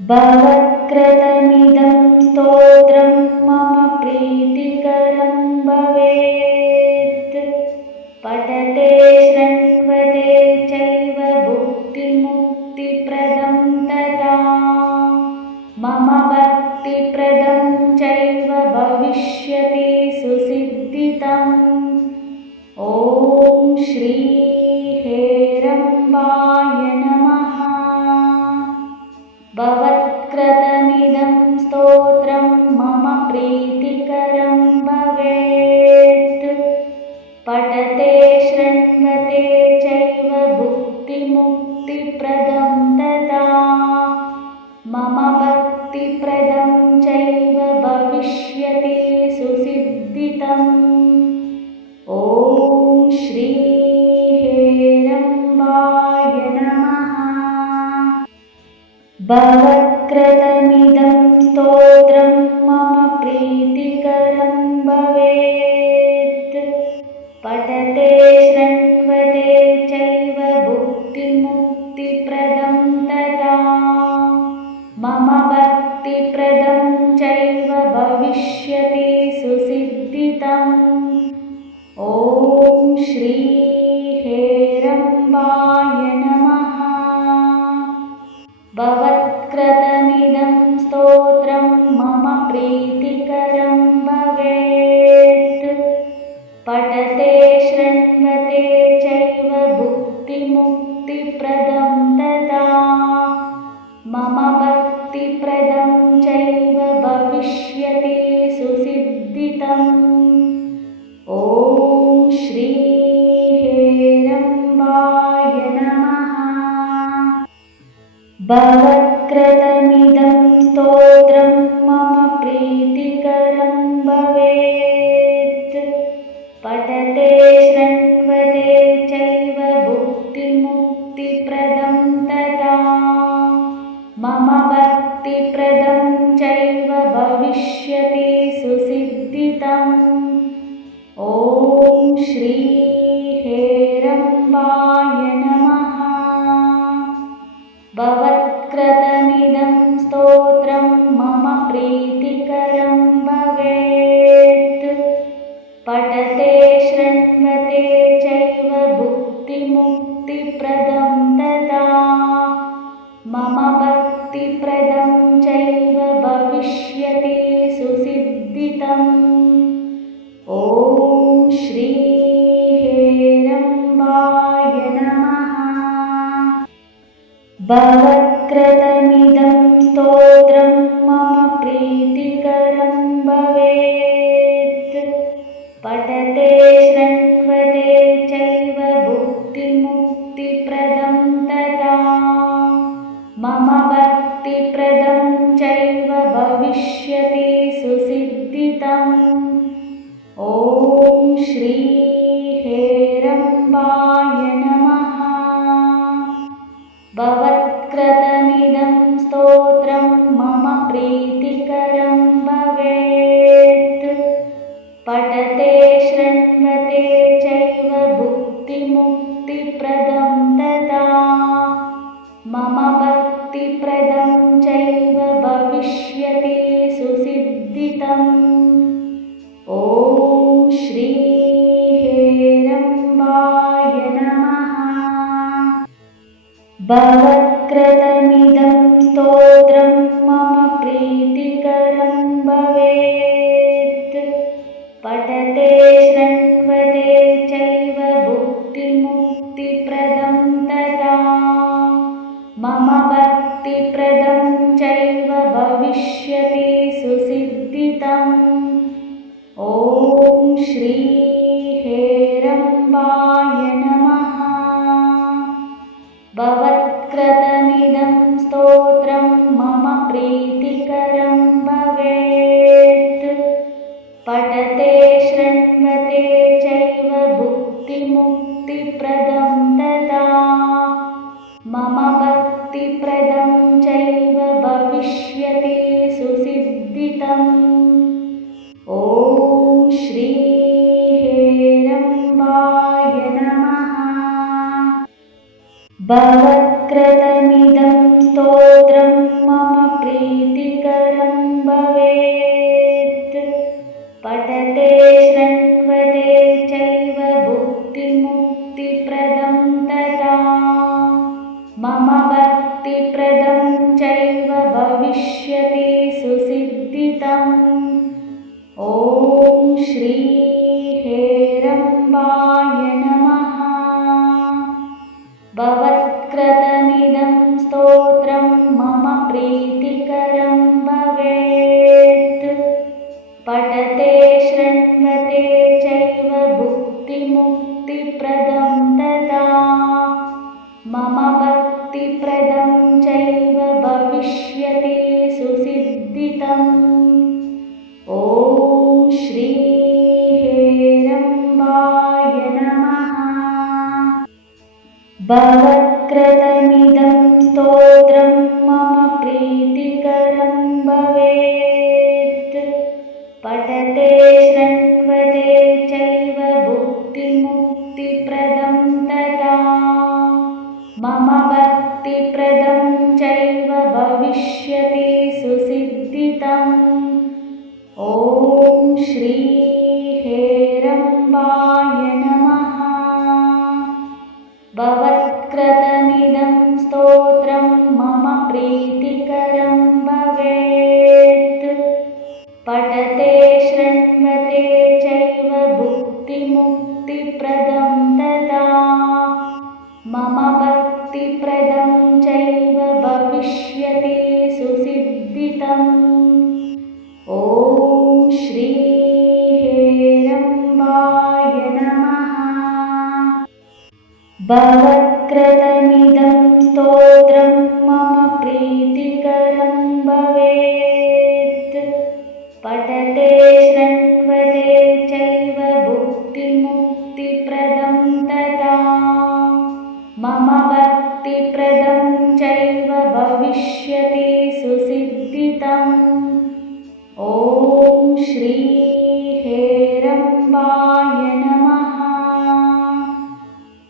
भवत्कृतमिदं स्तोत्रं मम प्रीतिकरं भवेत्। पठते शृण्वते चैव भुक्तिमुक्तिप्रदं तदा मम भक्तिप्रदं चैव भविष्यति सुसिद्धितम्। ॐ श्री हेरम्बाय नमः। भवत्कृतमिदं स्तोत्रं मम प्रीतिकरं भवेत्। पठते शृण्वते चैव भुक्तिमुक्तिप्रदं तदा मम भक्तिप्रदं चैव भविष्यति सुसिद्धितम्। ॐ श्री हेरम्बाय नमः। भवत्कृतमिदं स्तोत्रं मम प्रीतिकरं भवेत्। पठते शृण्वते चैव भुक्तिमुक्तिप्रदं तदा मम भक्तिप्रदं चैव भविष्यति सुसिद्धितम्। ॐ श्री हेरम्बाय नमः। भवत्कृतमिदं स्तोत्रं मम प्रीतिकरं भवेत्। पठते शृण्वते चैव भुक्तिमुक्तिप्रदं तदा मम भक्तिप्रदं चैव भविष्यति सुसिद्धितम्। ॐ श्री हेरम्बाय नमः। भवत्कृतमिदं स्तोत्रं मम प्रीतिकरं भवेत्। पठते शृण्वते चैव भुक्तिमुक्तिप्रदं तदा मम भक्तिप्रदं चैव भविष्यति सुसिद्धितम्। ॐ श्री हेरम्बाय नमः। भवत्कृतमिदं स्तोत्रं मम प्रीतिकरं भवेत्। पठते शृण्वते चैव भुक्तिमुक्तिप्रदं तदा मम भक्तिप्रदं चैव भविष्यति सुसिद्धितम्। ॐ श्री हेरम्बाय नमः। भवत्कृतमिदं स्तोत्रं मम प्रीतिकरं भवेत्। पठते शृण्वते चैव भुक्तिमुक्तिप्रदं तदा मम भक्तिप्रदं चैव भविष्यति सुसिद्धितम्। ॐ श्री हेरम्बाय नमः। भवत्कृतमिदं स्तोत्रं मम प्रीतिकरं भवेत्। पठते शृण्वते चैव भुक्तिमुक्तिप्रदं तदा मम भक्तिप्रदं चैव भविष्यति सुसिद्धितम्। ॐ श्री हेरम्बाय नमः। भवत्कृतमिदं स्तोत्रं मम प्रीतिकरं भवेत्। पठते शृण्वते चैव भुक्तिमुक्तिप्रदं तदा मम भक्तिप्रदं चैव भविष्यति सुसिद्धितम्। ॐ श्री हेरम्बाय नमः। भवत्कृतमिदं स्तोत्रं मम प्रीतिकरं भवेत्। पठते शृण्वते चैव भुक्तिमुक्तिप्रदं तदा मम भक्तिप्रदं चैव भविष्यति सुसिद्धितम्। ॐ श्री हेरम्बाय नमः। भवत्कृतमिदं स्तोत्रं मम प्रीतिकरं भवेत्। पठते शृण्वते चैव भुक्तिमुक्तिप्रदं तदा मम भक्तिप्रदं चैव भविष्यति सुसिद्धितम्। ॐ श्री हेरम्बाय नमः। भवत्कृतमिदं स्तोत्रं मम प्रीतिकरं भवेत्। पठते शृण्वते चैव भुक्तिमुक्तिप्रदं तदा मम भक्तिप्रदं चैव भविष्यति सुसिद्धितम्। ॐ श्री हेरम्बाय नमः। भवत्कृतमिदं स्तोत्रं मम प्रीतिकरं भवेत्। पठते शृण्वते चैव भुक्तिमुक्तिप्रदं तदा मम भक्तिप्रदं चैव भविष्यति सुसिद्धितम्। ॐ श्री हेरम्बाय नमः। भवत्कृतमिदं स्तोत्रं मम प्रीतिकरं भवेत्। पठते शृण्वते चैव भुक्तिमुक्तिप्रदं तदा मम भक्तिप्रदं चैव भविष्यति सुसिद्धितम्। ॐ श्री हेरम्बाय नमः। भवत्कृतमिदं स्तोत्रं मम प्रीतिकरं भवेत्। पठते शृण्वते चैव भुक्तिमुक्तिप्रदं तदा मम भक्तिप्रदं चैव भविष्यति सुसिद्धितम्। ॐ श्री हेरम्बाय नमः।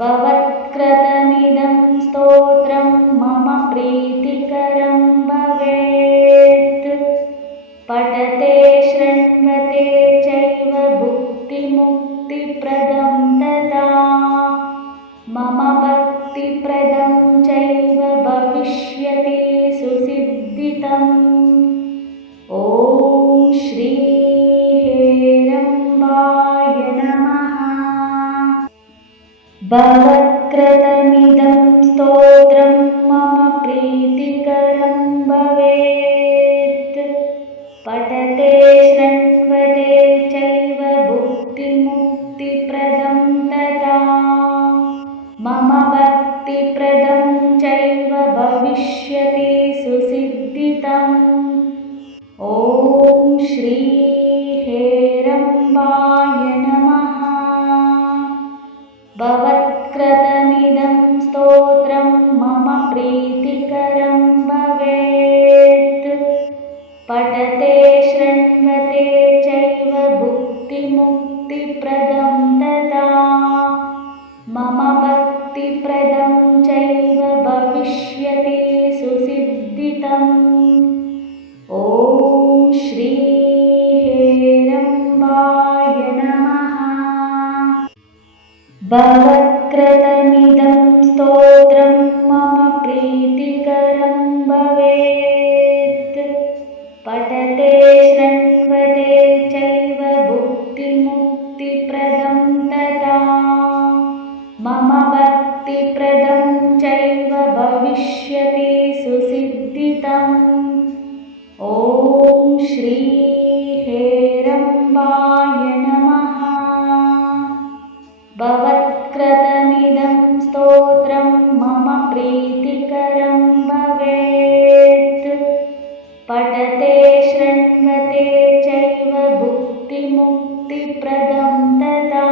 भवत्कृतमिदं स्तोत्रं मम प्रीतिकरं भवेत्। पठते शृण्वते चैव भुक्तिमुक्तिप्रदं तदा मम भक्तिप्रदं चैव भविष्यति सुसिद्धितम्। ॐ श्री हेरम्बाय नमः। भवत्कृतमिदं स्तोत्रं मम प्रीतिकरं भवेत्। पठते शृण्वते चैव भुक्तिमुक्तिप्रदं तदा मम भक्तिप्रदं चैव भविष्यति सुसिद्धितम्। ॐ श्री हेरम्बाय नमः। भवत्कृतमिदं स्तोत्रं मम प्रीतिकरं भवेत्। पठते शृण्वते चैव भुक्तिमुक्तिप्रदं तदा मम भक्तिप्रदं चैव भविष्यति सुसिद्धितम्। ॐ श्री हेरम्बाय नमः। भवत्कृतमिदं स्तोत्रं मम प्रीतिकरं भवेत्। पठते शृण्वते चैव भुक्तिमुक्तिप्रदं तदा मम भक्तिप्रदं चैव भविष्यति सुसिद्धितम्। ॐ श्री हेरम्बाय नमः। भवत्कृतमिदं स्तोत्रं मम प्रीतिकरं भवेत्। पठते शृण्वते चैव भुक्तिमुक्तिप्रदं तदा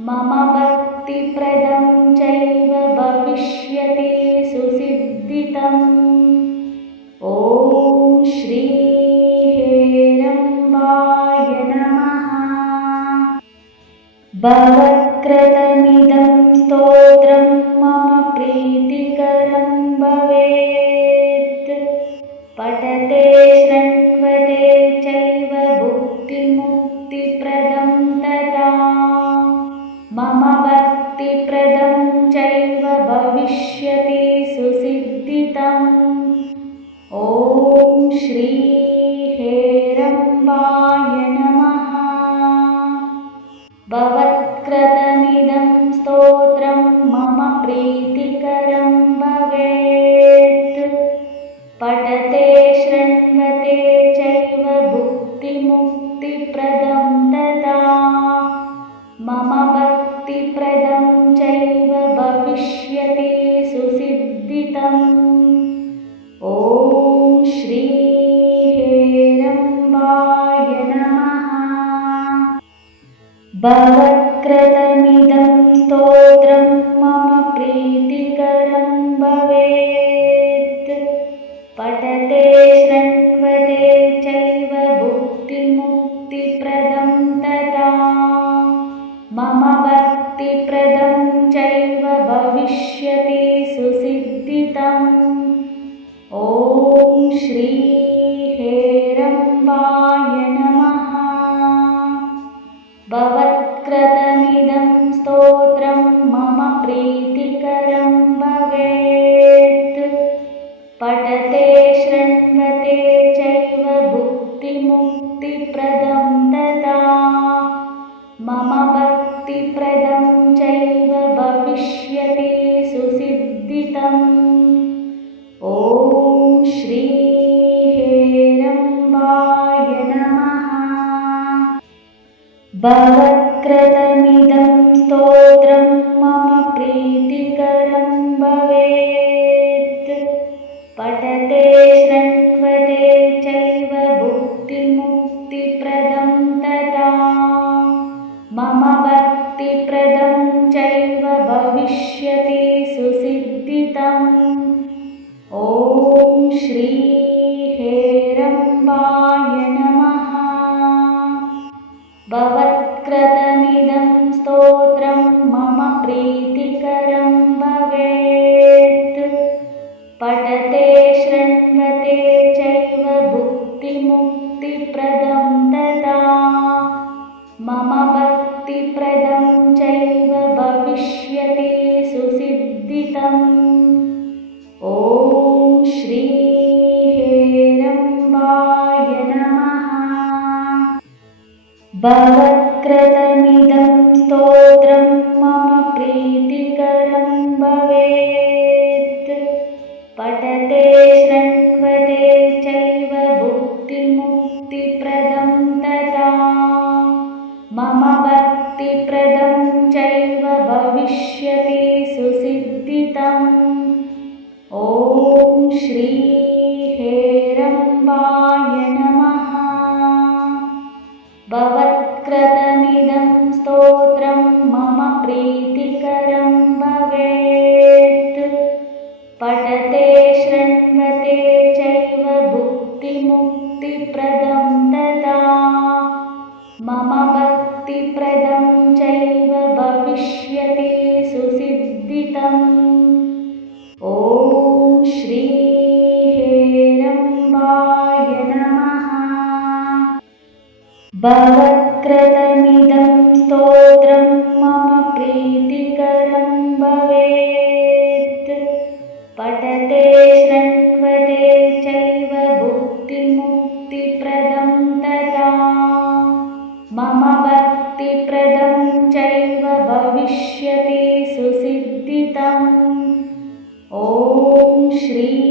मम भक्तिप्रदं चैव भविष्यति सुसिद्धितम्। ॐ श्री हेरम्बाय नमः। भवत्कृतमिदं स्तोत्रं मम प्रीतिकरं भवेत्। सुसिद्धितम्। ॐ श्री हेरम्बाय नमः। भवत्कृतमिदं स्तोत्रं मम प्रीतिकरं भवेत्। पठते शृण्वते चैव भुक्तिमुक्तिप्रदं तदा। मम भक्तिप्रदं चैव भविष्यति सुसिद्धितम्। ॐ श्री हेरम्बाय नमः। भवत्कृतमिदं स्तोत्रं मम प्रीतिकरं भवेत्। पठते शृण्वते चैव भुक्तिमुक्तिप्रदं तदा। मम भक्तिप्रदं चैव भविष्यति सुसिद्धितम्। ॐ श्री हेरम्बाय नमः। भवत्कृतमिदं स्तोत्रं मम प्रीतिकरं भवेत्। पठते शृण्वते चैव भुक्तिमुक्तिप्रदं तदा। मम भक्तिप्रदं चैव भविष्यति सुसिद्धितम्। ॐ श्री हेरम्बाय नमः। भवत्कृतमिदं स्तोत्रं मम प्रीतिकरं भवेत्। पठते शृण्वते चैव भुक्तिमुक्तिप्रदं तदा। मम भक्तिप्रदं चैव भविष्यति सुसिद्धितम्। ॐ श्री हेरम्बाय नमः। भवत्कृतमिदं स्तोत्रं मम प्रीतिकरं भवेत्। पठते शृण्वते चैव भुक्तिमुक्तिप्रदं तदा। मम भक्तिप्रदं चैव भविष्यति सुसिद्धितम्। ॐ श्री हेरम्बाय नमः। भवत्कृतमिदं स्तोत्रं मम प्रीतिकरं भवेत्। पठते शृण्वते चैव भुक्तिमुक्तिप्रदं तदा। मम भक्तिप्रदं चैव भविष्यति सुसिद्धितम्। ॐ श्री हेरम्बाय नमः। भवत्कृतमिदं स्तोत्रं मम प्रीतिकरं भवेत्। पठते शृण्वते चैव भुक्तिमुक्तिप्रदं तदा। मम भक्तिप्रदं चैव भविष्यति सुसिद्धितम्। ॐ श्री हेरम्बाय नमः। भवत्कृतमिदं स्तोत्रं मम प्रीतिकरं भवेत्। पठते शृण्वते चैव भुक्तिमुक्तिप्रदं तदा। मम भक्तिप्रदं चैव भविष्यति सुसिद्धितम्। ॐ श्री हेरम्बाय नमः। भवत्कृतमिदं स्तोत्रं मम प्रीतिकरं भवेत्। पठते शृण्वते चैव भुक्तिमुक्तिप्रदं तदा। मम भक्तिप्रदं चैव भविष्यति सुसिद्धितम्। ॐ श्री हेरम्बाय नमः। भवत्कृतमिदं स्तोत्रं मम प्रीतिकरं भवेत्। पठते शृण्वते चैव भुक्तिमुक्तिप्रदं तदा। मम भक्तिप्रदं चैव भविष्यति सुसिद्धितम्। ॐ श्री